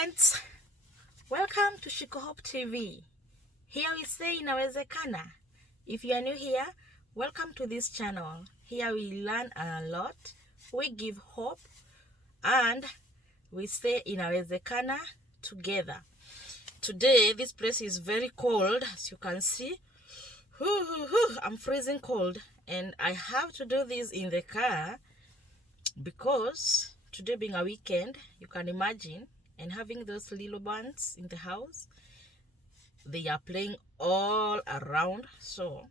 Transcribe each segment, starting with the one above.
friends, welcome to Shiko Hope TV. Here we say inawezekana. If you are new here, welcome to this channel. Here we learn a lot, we give hope, and we say inawezekana together. Today, this place is very cold, as you can see. I'm freezing cold, and I have to do this in the car because today being a weekend, you can imagine, and having those little ones in the house, they are playing all around, so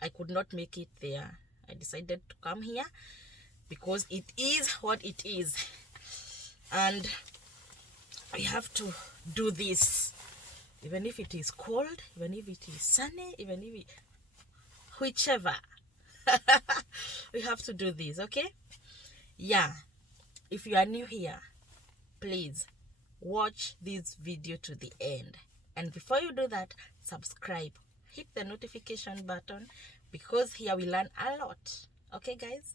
I could not make it there. I decided to come here because it is what it is, and I have to do this even if it is cold, even if it is sunny, even if whichever. We have to do this, okay? Yeah, if you are new here, please watch this video to the end, and before you do that, subscribe, hit the notification button, because here we learn a lot. Okay guys,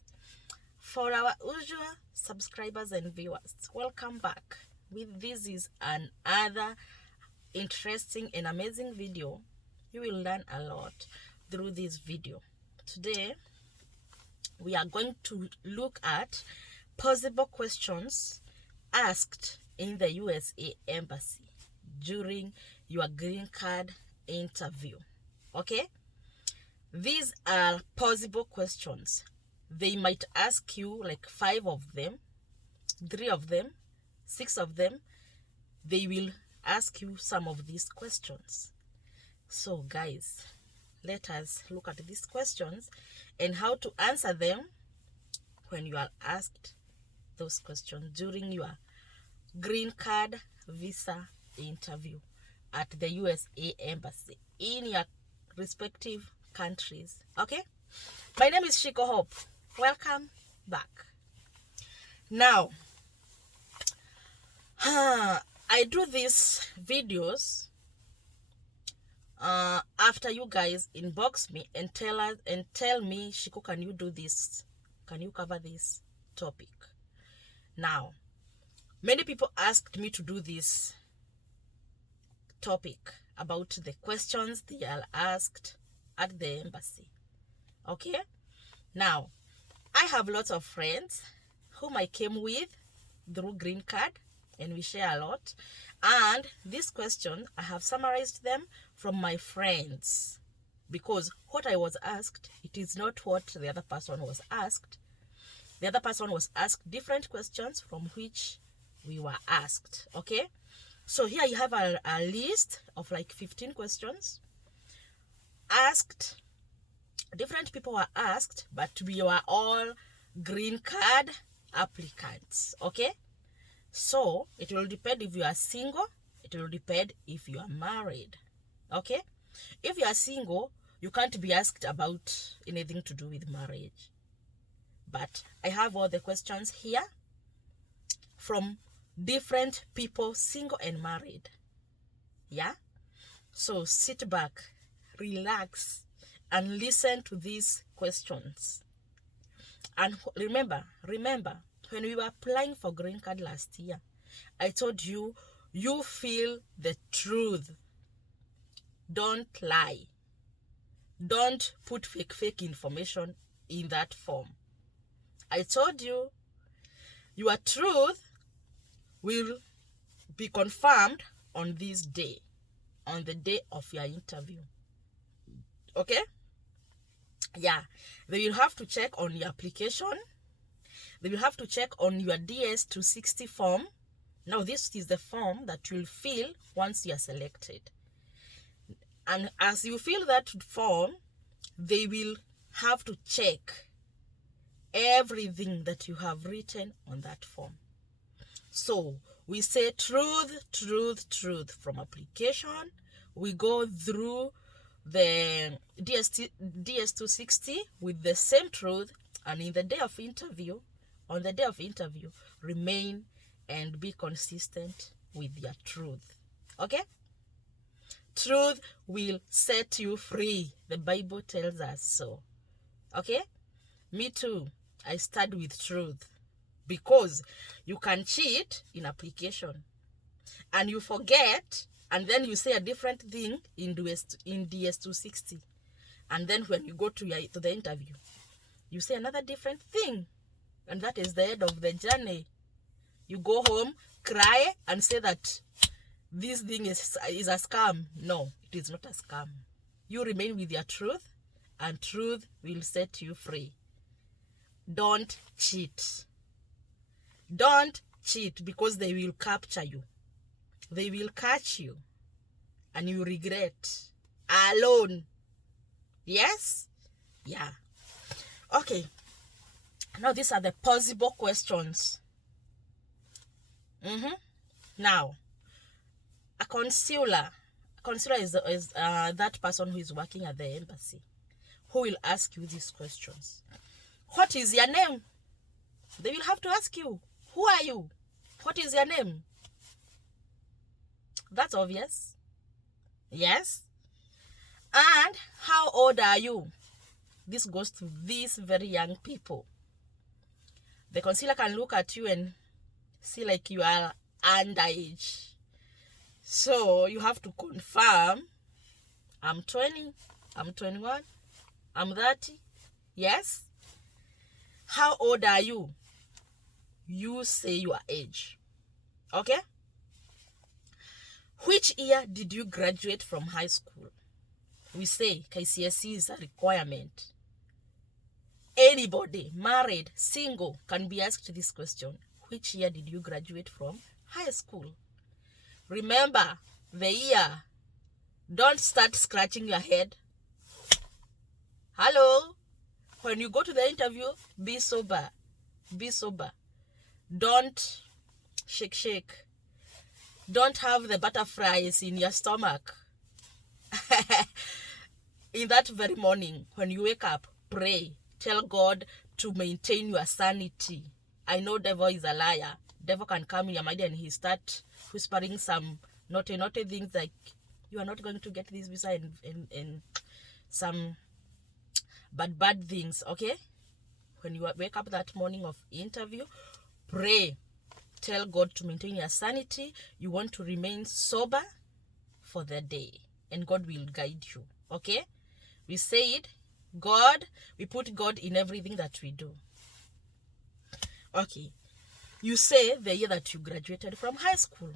for our usual subscribers and viewers, welcome back. This is another interesting and amazing video. You will learn a lot through this video. Today we are going to look at possible questions asked in the USA Embassy during your green card interview. Okay? These are possible questions. They might ask you like 5 of them, 3 of them, 6 of them. They will ask you some of these questions. So guys, let us look at these questions and how to answer them when you are asked those questions during your green card visa interview at the USA Embassy in your respective countries. Okay? My name is Shiko Hope. Welcome back. Now, I do these videos after you guys inbox me and tell me, Shiko, can you do this? Can you cover this topic? Now, many people asked me to do this topic about the questions they are asked at the embassy. Okay? Now, I have lots of friends whom I came with through green card, and we share a lot. And these questions, I have summarized them from my friends, because what I was asked, it is not what the other person was asked. The other person was asked different questions from which we were asked. Okay? So here you have a list of like 15 questions asked. Different people were asked, but we were all green card applicants. Okay? So it will depend if you are single, it will depend if you are married. Okay? If you are single, you can't be asked about anything to do with marriage. But I have all the questions here from different people, single and married. Yeah? So sit back, relax, and listen to these questions. And remember, when we were applying for green card last year, I told you, you feel the truth. Don't lie. Don't put fake information in that form. I told you, your truth will be confirmed on this day, on the day of your interview. Okay? Yeah. They will have to check on your application. They will have to check on your DS-260 form. Now, this is the form that you'll fill once you are selected. And as you fill that form, they will have to check everything that you have written on that form. So we say truth from application. We go through the DS-260 with the same truth, and in the day of interview, on the day of interview, remain and be consistent with your truth. Okay? Truth will set you free. The Bible tells us so. Okay? Me too. I start with truth, because you can cheat in application. and you forget, and then you say a different thing in DS260, and then when you go to the interview, you say another different thing, and that is the end of the journey. You go home, cry, and say that this thing is a scam. No, it is not a scam. You remain with your truth, and truth will set you free. Don't cheat. Don't cheat, because they will capture you. They will catch you, and you regret alone. Yes? Yeah. Okay. Now these are the possible questions. Now, a consular is that person who is working at the embassy, who will ask you these questions. What is your name? They will have to ask you, who are you? What is your name? That's obvious. Yes. And how old are you? This goes to these very young people. The consular can look at you and see like you are underage. So you have to confirm, I'm 20, I'm 21, I'm 30. Yes? How old are you? You say your age. Okay? Which year did you graduate from high school? We say KCSE is a requirement. Anybody, married, single, can be asked this question. Which year did you graduate from high school? Remember the year. Don't start scratching your head. Hello? When you go to the interview, be sober. Be sober. Don't shake. Don't have the butterflies in your stomach. In that very morning, when you wake up, pray. Tell God to maintain your sanity. I know devil is a liar. Devil can come in your mind and he start whispering some naughty things like, you are not going to get this visa, and some bad things, okay? When you wake up that morning of interview, pray. Tell God to maintain your sanity. You want to remain sober for the day, and God will guide you, okay? We said God, we put God in everything that we do. Okay. You say the year that you graduated from high school.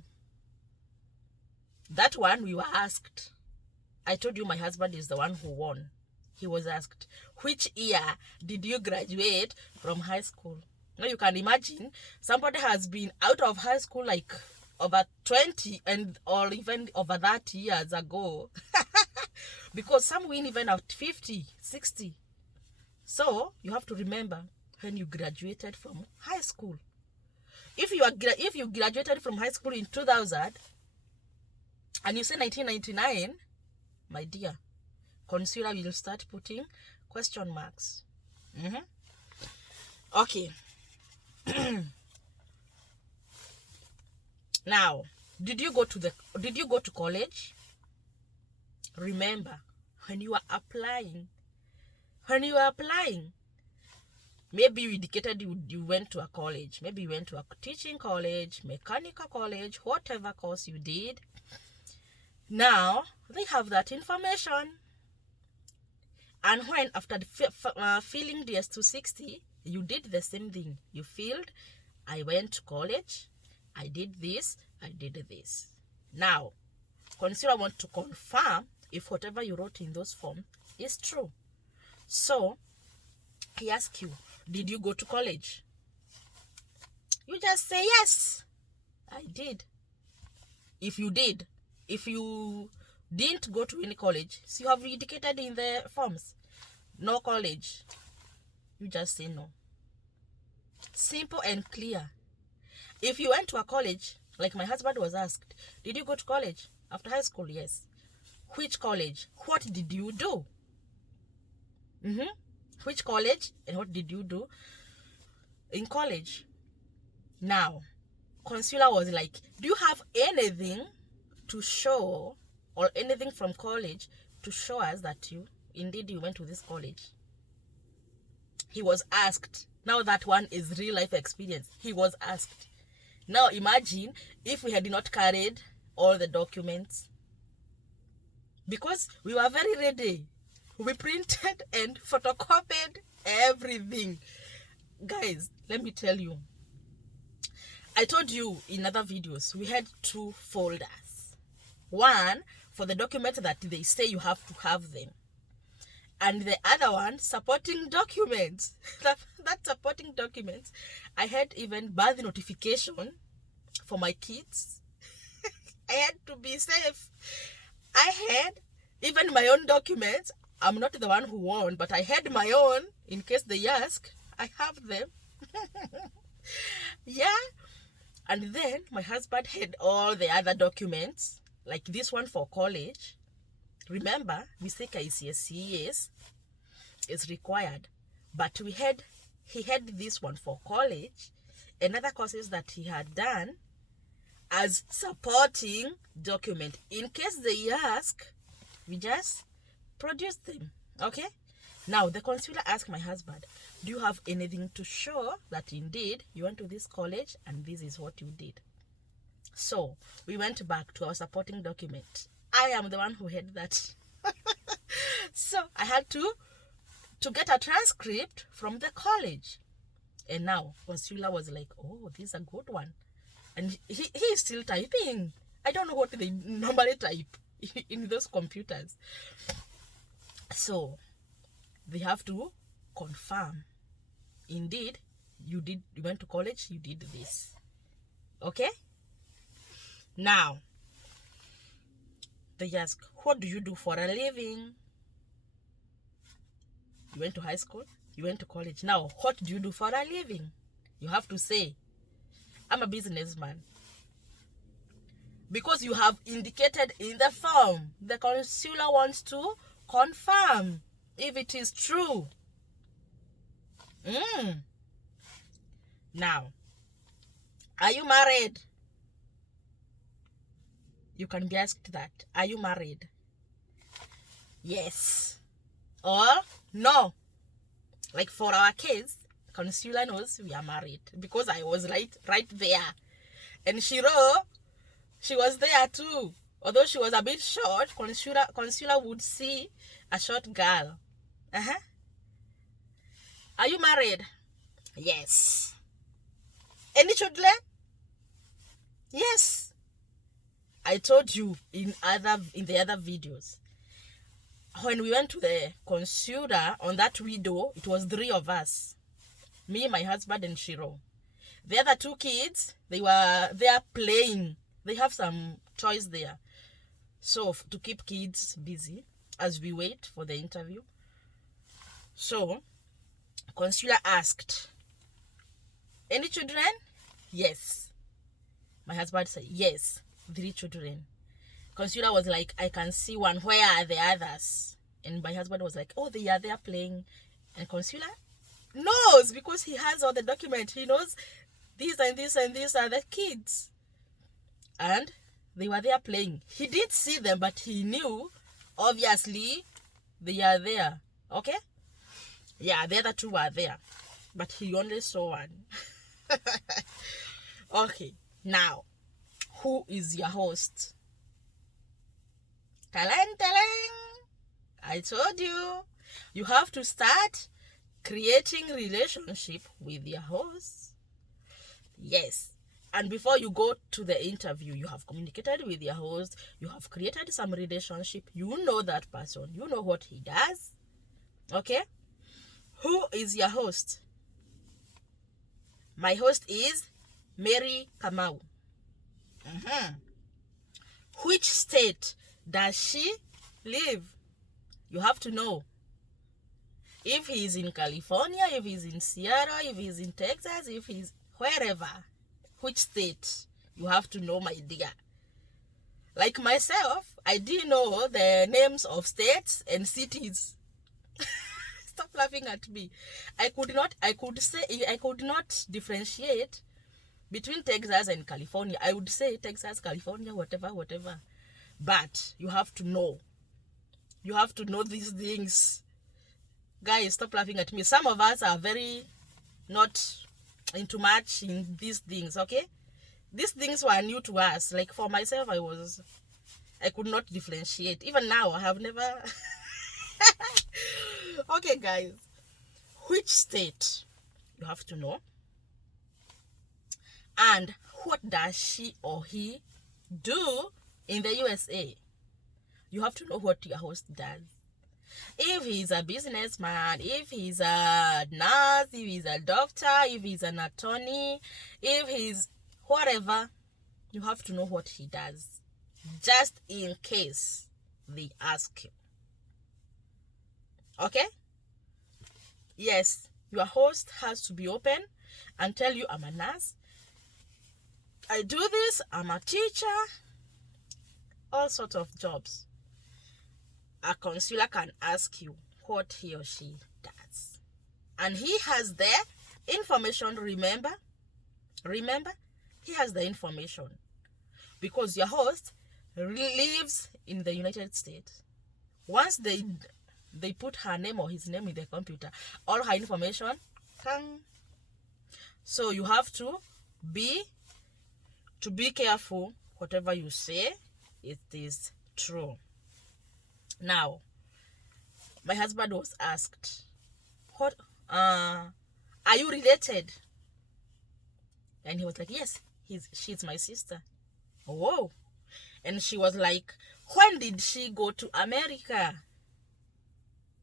That one we were asked. I told you my husband is the one who won. He was asked, which year did you graduate from high school? Now you can imagine somebody has been out of high school like over 20 or even over 30 years ago. Because some win even at 50, 60. So you have to remember when you graduated from high school. If you graduated from high school in 2000 and you say 1999, my dear, consular will start putting question marks. Okay. Now, did you go to college? Remember, when you are applying, maybe you indicated you went to a college. Maybe you went to a teaching college, mechanical college, whatever course you did. Now, they have that information. And when, after filling the S260, you did the same thing. You filled, I went to college, I did this, I did this. Now, consular want to confirm if whatever you wrote in those forms is true. So, he asks you, did you go to college? You just say, yes, I did. If you did, if you didn't go to any college, so you have indicated in the forms, no college, you just say no. Simple and clear. If you went to a college, like my husband was asked, did you go to college after high school? Yes. Which college? What did you do? Which college and what did you do in college? Now, consular was like, do you have anything to show, or anything from college to show us that you went to this college? He was asked. Now that one is real life experience. He was asked, Now imagine if we had not carried all the documents, because we were very ready. We printed and photocopied everything. Guys, let me tell you, I told you in other videos, we had 2 folders. One for the documents that they say you have to have them, and the other one supporting documents. that supporting documents, I had even birth notification for my kids. I had to be safe. I had even my own documents. I'm not the one who won, but I had my own in case they ask. I have them. Yeah. And then my husband had all the other documents, like this one for college. Remember, we say KCSE is required, but he had this one for college and other courses that he had done as supporting document. In case they ask, we just produce them. Okay? Now, the consular asked my husband, do you have anything to show that indeed you went to this college and this is what you did? So, we went back to our supporting document. I am the one who had that. So, I had to get a transcript from the college. And now, consular was like, oh, this is a good one. And he is still typing. I don't know what they normally type in those computers. So, they have to confirm. Indeed, you went to college, you did this. Okay? Now, they ask, what do you do for a living? You went to high school, you went to college. Now, what do you do for a living? You have to say, I'm a businessman. Because you have indicated in the form, the consular wants to confirm if it is true. Now, are you married? You can be asked that. Are you married? Yes or no. Like for our case, consular knows we are married because I was right there. And Shiro, she was there too. Although she was a bit short, consular would see a short girl. Are you married? Yes. Any children? Yes. I told you in the other videos, when we went to the consular on that video, it was 3 of us. Me, my husband, and Shiro. The other 2 kids, they are playing. They have some toys there. So, to keep kids busy as we wait for the interview. So, consular asked, any children? Yes. My husband said, yes, 3 children. Consular was like, I can see one. Where are the others? And my husband was like, oh, they are there playing. And consular knows because he has all the documents. He knows these and this and these are the kids. And they were there playing. He did see them, but he knew, obviously, they are there. Okay? Yeah, the other 2 were there. But he only saw one. Okay. Now, who is your host? Talang. I told you. You have to start creating relationship with your host. Yes. And before you go to the interview, you have communicated with your host. You have created some relationship. You know that person. You know what he does. Okay? Who is your host? My host is Mary Kamau. Which state does she live? You have to know. If he's in California, if he's in Seattle, if he's in Texas, if he's wherever, which state, you have to know, my dear. Like myself, I didn't know the names of states and cities. Stop laughing at me. I could not differentiate between Texas and California. I would say Texas, California, whatever. But you have to know. You have to know these things. Guys, stop laughing at me. Some of us are very not into much in these things, okay? these things were new to us. Like for myself, I could not differentiate. Even now, I have never. Okay, guys, which state you have to know, and what does she or he do in the USA? You have to know what your host does. If he's a businessman, if he's a nurse, if he's a doctor, if he's an attorney, if he's whatever, you have to know what he does, just in case they ask you. Okay? Yes, your host has to be open and tell you, I'm a nurse, I do this, I'm a teacher, all sorts of jobs. A consular can ask you what he or she does. And he has the information, remember? He has the information. Because your host lives in the United States. Once they put her name or his name in the computer, all her information can. So you have to be careful. Whatever you say, it is true. Now, my husband was asked, "What? Are you related?" And he was like, "Yes, she's my sister." Whoa! And she was like, "When did she go to America?"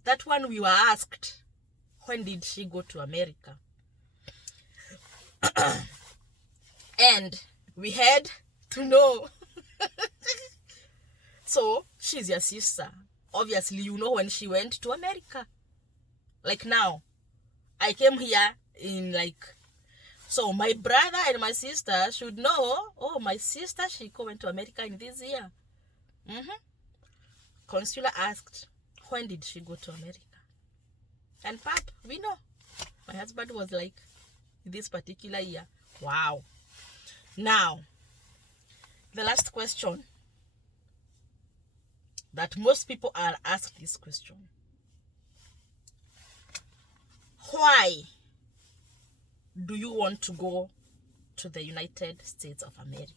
That one we were asked. When did she go to America? And we had to know. So she's your sister. Obviously, you know when she went to America. Like now, I came here in so my brother and my sister should know, oh, my sister, she went to America in this year. Consular asked, when did she go to America? And Pap, we know. My husband was like, this particular year. Wow. Now, the last question that most people are asked this question. Why do you want to go to the United States of America?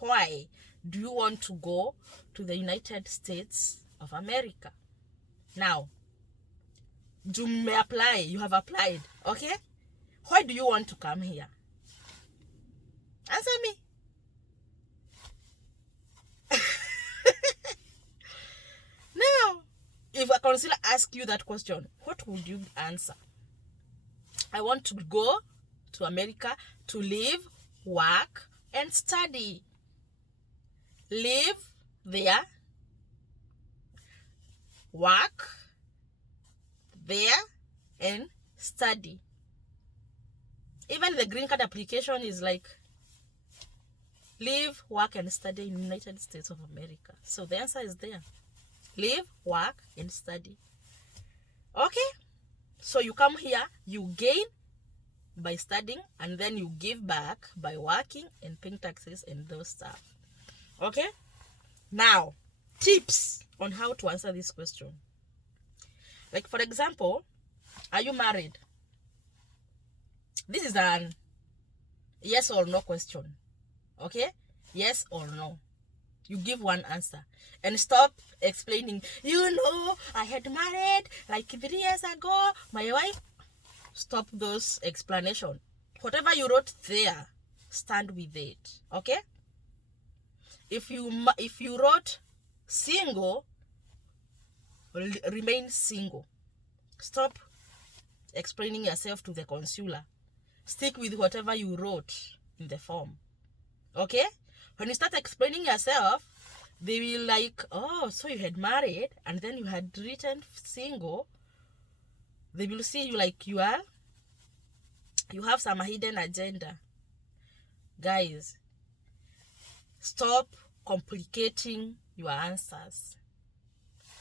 Why do you want to go to the United States of America? Now, you may apply. You have applied, okay? Why do you want to come here? Answer me. Now, if a consular asks you that question, what would you answer? I want to go to America to live, work, and study. Live there, work there, and study. Even the green card application is like live, work, and study in the United States of America. So the answer is there. Live, work, and study. Okay? So you come here, you gain by studying, and then you give back by working and paying taxes and those stuff. Okay? Now, tips on how to answer this question. Like, for example, are you married? This is an yes or no question. Okay? Yes or no. You give one answer. And stop explaining, I had married like 3 years ago, my wife. Stop those explanations. Whatever you wrote there, stand with it. Okay? If you wrote single, remain single. Stop explaining yourself to the consular. Stick with whatever you wrote in the form. Okay? When you start explaining yourself, they will like, oh, so you had married and then you had written single. They will see you like you have some hidden agenda. Guys, stop complicating your answers.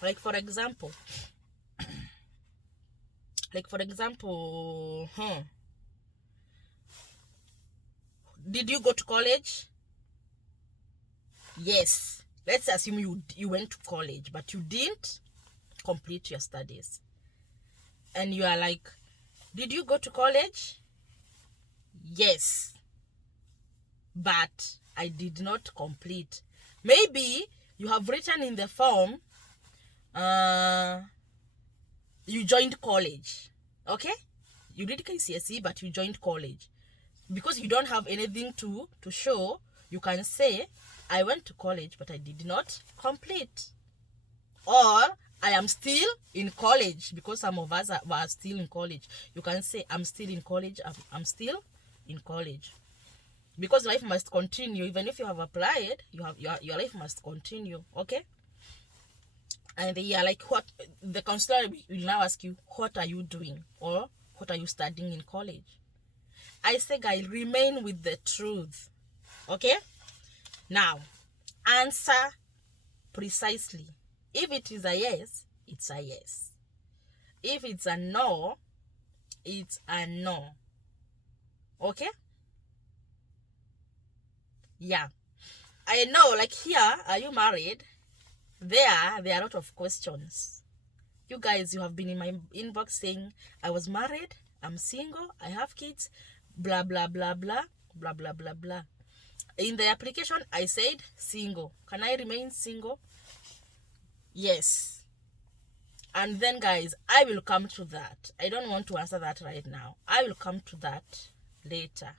Like for example, did you go to college? Yes. Let's assume you went to college, but you didn't complete your studies. And you are like, did you go to college? Yes. but I did not complete. Maybe you have written in the form, you joined college, okay? You did KCSE, but you joined college. Because you don't have anything to show, you can say, I went to college, but I did not complete. Or, I am still in college, because some of us were still in college. You can say, I'm still in college, I'm still in college. Because life must continue. Even if you have applied, your life must continue, okay? And they are like, what the counselor will now ask you, what are you doing, or what are you studying in college? I say, guys, remain with the truth, okay? Now, answer precisely. If it is a yes, it's a yes. If it's a no, it's a no, okay? Yeah, I know, like here, are you married? There are a lot of questions. You guys, you have been in my inbox saying, I was married, I'm single, I have kids, blah, blah, blah, blah, blah, blah, blah, blah. In the application, I said single. Can I remain single? Yes. And then, guys, I will come to that. I don't want to answer that right now. I will come to that later.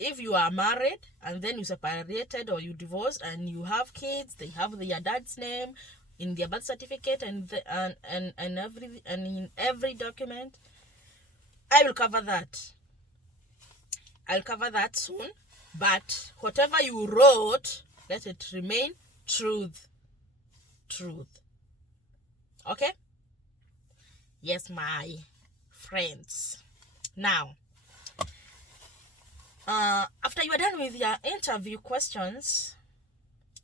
If you are married and then you separated or you divorced and you have kids, they have their dad's name in their birth certificate and in every document, I will cover that. I'll cover that soon. But whatever you wrote, let it remain truth. Truth. Okay? Yes, my friends. Now, after you are done with your interview questions,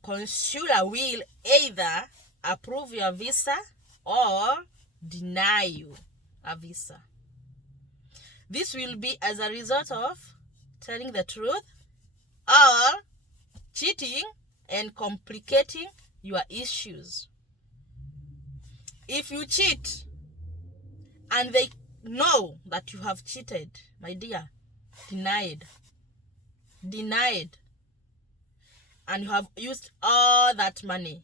consular will either approve your visa or deny you a visa. This will be as a result of telling the truth or cheating and complicating your issues. If you cheat and they know that you have cheated, my dear, denied, and you have used all that money,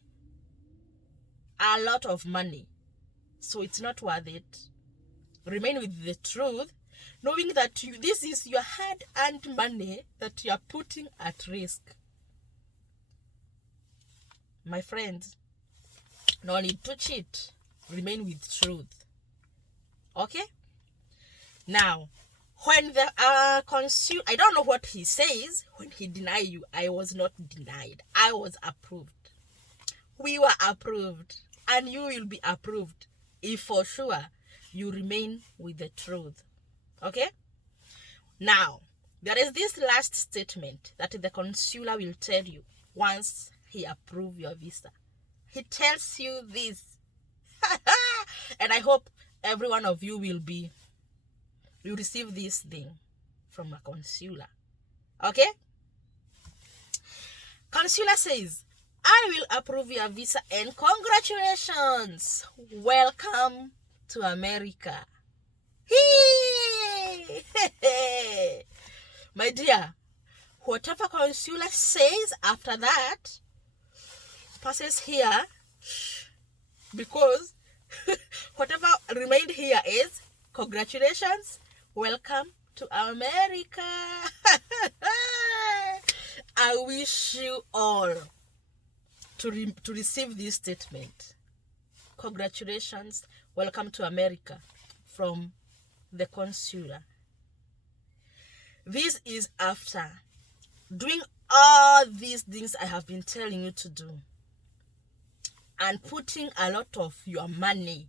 a lot of money, so it's not worth it. Remain with the truth, knowing that this is your hard-earned money that you are putting at risk. My friends, no need to cheat. Remain with truth. Okay? Now, when the consumer, I don't know what he says when he denies you. I was not denied. I was approved. We were approved. And you will be approved if for sure you remain with the truth. Okay? Now, there is this last statement that the consular will tell you once he approves your visa. He tells you this. And I hope every one of you will receive this thing from a consular. Okay? Consular says, I will approve your visa and congratulations. Welcome to America. My dear, whatever consular says after that passes here, because whatever remained here is congratulations, welcome to America. I wish you all to receive this statement. Congratulations, welcome to America, from the consular. This is after doing all these things I have been telling you to do and putting a lot of your money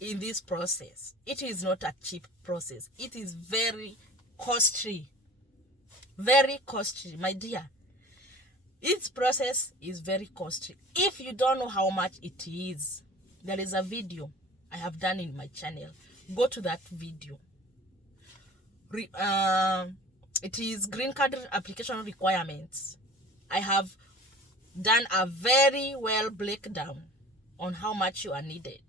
in this process. It is not a cheap process. It is very costly. Very costly, my dear. Its process is very costly. If you don't know how much it is, there is a video I have done in my channel. Go to that video. It is green card application requirements. I have done a very well breakdown on how much you are needed.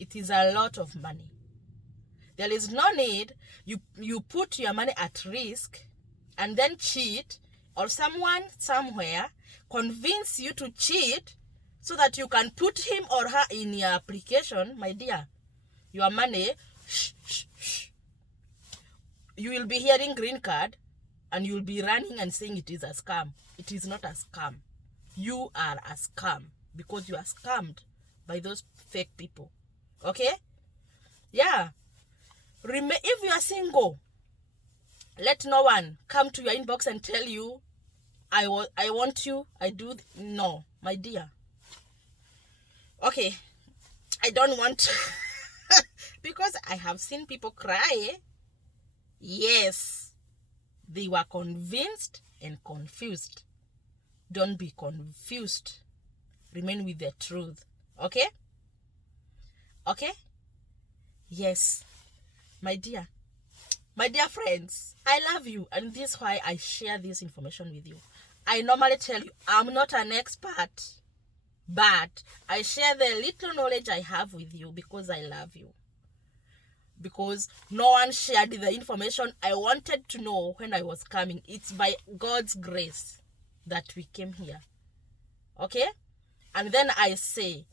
It is a lot of money. There is no need you put your money at risk and then cheat, or someone somewhere convince you to cheat so that you can put him or her in your application. My dear, your money, you will be hearing green card and you will be running and saying it is a scam. It is not a scam. You are a scam because you are scammed by those fake people. Okay? Yeah. If you are single, let no one come to your inbox and tell you, I want you, no, my dear. Okay, I don't want to, because I have seen people cry. Yes, they were convinced and confused. Don't be confused. Remain with the truth. Okay? Okay? Yes, my dear friends, I love you, and this is why I share this information with you. I normally tell you I'm not an expert, but I share the little knowledge I have with you because I love you. Because no one shared the information I wanted to know when I was coming. It's by God's grace that we came here. Okay? And then I say,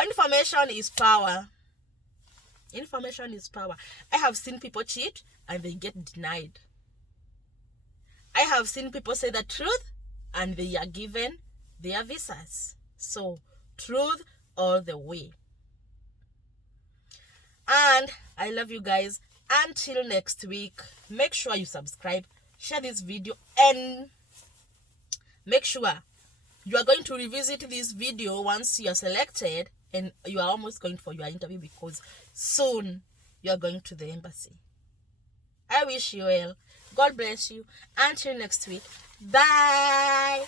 information is power. Information is power. I have seen people cheat and they get denied. I have seen people say the truth and they are given their visas. So, truth all the way. And I love you guys. Until next week, make sure you subscribe, share this video, and make sure you are going to revisit this video once you are selected and you are almost going for your interview, because soon you are going to the embassy. I wish you well. God bless you. Until next week. Bye.